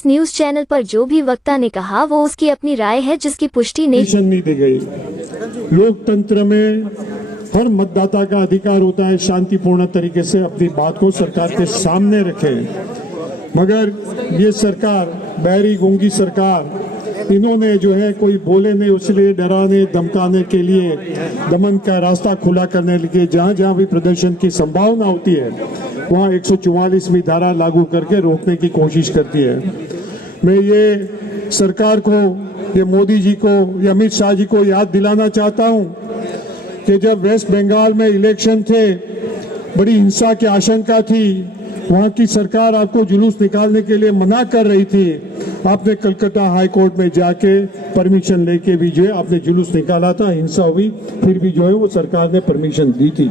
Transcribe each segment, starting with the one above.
इस news channel पर जो भी वक्ता ने कहा वो उसकी अपनी राय है, जिसकी पुष्टि नहीं दी गई। लोकतंत्र में हर मतदाता का अधिकार होता है शांतिपूर्ण तरीके से अपनी बात को सरकार के सामने रखे, मगर ये सरकार, बहरी गूंगी सरकार, इन्होंने जो है कोई बोले नहीं उसलिए डराने धमकाने के लिए दमन का रास्ता खुला करने के लिए जहां जहां भी प्रदर्शन की संभावना होती है वहां 144वीं धारा लागू करके रोकने की कोशिश करती है। मैं ये सरकार को, ये मोदी जी को, ये अमित शाह जी को याद दिलाना चाहता हूं कि जब वेस्ट बंगाल में इलेक्शन थे, बड़ी हिंसा की आशंका थी, वहां की सरकार आपको जुलूस निकालने के लिए मना कर रही थी। आपने कलकत्ता हाई कोर्ट में जाके परमिशन लेके भी जो है आपने जुलूस निकाला था, हिंसा हुई, फिर भी जो है वो सरकार ने परमिशन दी थी।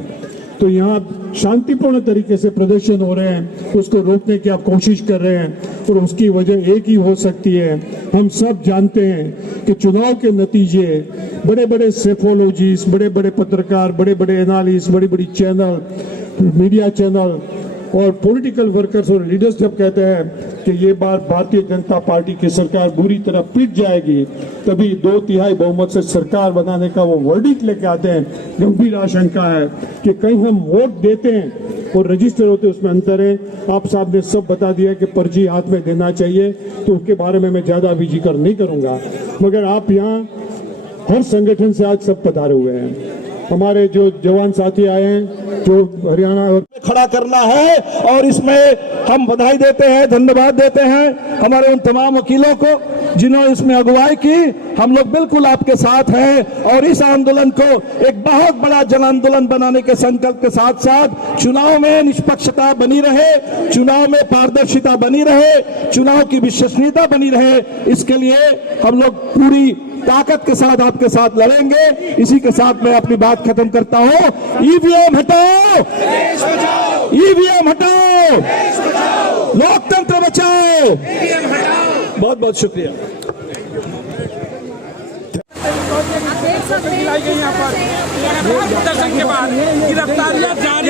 तो यहाँ शांतिपूर्ण तरीके से प्रदर्शन हो रहे हैं, उसको रोकने की आप कोशिश कर रहे हैं और उसकी वजह एक ही हो सकती है। हम सब जानते हैं कि चुनाव के नतीजे बड़े बड़े सेफोलॉजिस्ट, बड़े बड़े पत्रकार, बड़े बड़े एनालिस्ट, बड़ी बड़ी चैनल, मीडिया चैनल और पॉलिटिकल वर्कर्स और लीडर्स जब कहते हैं कि ये बार भारतीय जनता पार्टी की सरकार बुरी तरह पिट जाएगी, तभी 2/3 बहुमत से सरकार बनाने का वो वर्डिक्ट लेके आते हैं। गंभीर आशंका है कि कहीं हम वोट देते हैं और रजिस्टर होते हैं उसमें अंतर है। आप साहब ने सब बता दिया कि पर्ची हाथ में देना चाहिए, तो उसके बारे में मैं ज्यादा अभी जिक्र नहीं करूंगा, मगर आप यहाँ हर संगठन से आज सब पधारे हुए हैं। हमारे जो जवान साथी आए हैं, जो हरियाणा खड़ा करना है, और इसमें हम बधाई देते हैं, धन्यवाद देते हैं हमारे उन तमाम वकीलों को जिन्होंने इसमें अगुवाई की। हम लोग बिल्कुल आपके साथ हैं और इस आंदोलन को एक बहुत बड़ा जन आंदोलन बनाने के संकल्प के साथ साथ चुनाव में निष्पक्षता बनी रहे, चुनाव में पारदर्शिता बनी रहे, चुनाव की विश्वसनीयता बनी रहे, इसके लिए हम लोग पूरी ताकत के साथ आपके साथ लड़ेंगे। इसी के साथ मैं अपनी बात खत्म करता हूं। ईवीएम हटाओ, ईवीएम हटाओ, लोकतंत्र बचाओ। बहुत बहुत शुक्रिया। यहाँ पर प्रदर्शन के बाद गिरफ्तारियां जारी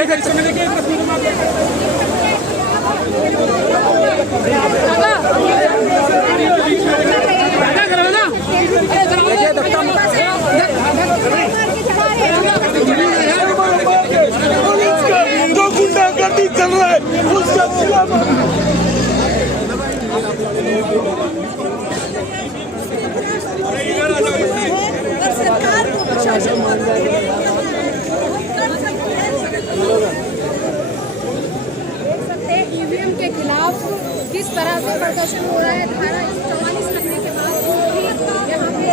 जो गुंडागर्दी कर रहा है सरकार को प्रशासन ईवीएम के खिलाफ किस तरह से प्रदर्शन हो रहा है। धारा 144 लगने के बाद यहाँ पे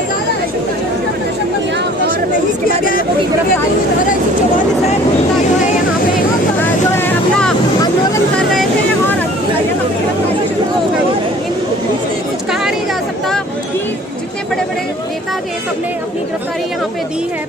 प्रदर्शन किया और इसके बाद गिरफ्तारी धारा 144 है जो है यहाँ पे जो है अपना आंदोलन कर रहे थे और यहाँ पे गिरफ्तारी शुरू हो गई। कुछ कहा नहीं जा सकता कि जितने बड़े बड़े नेता थे सबने अपनी गिरफ्तारी यहाँ पे दी है।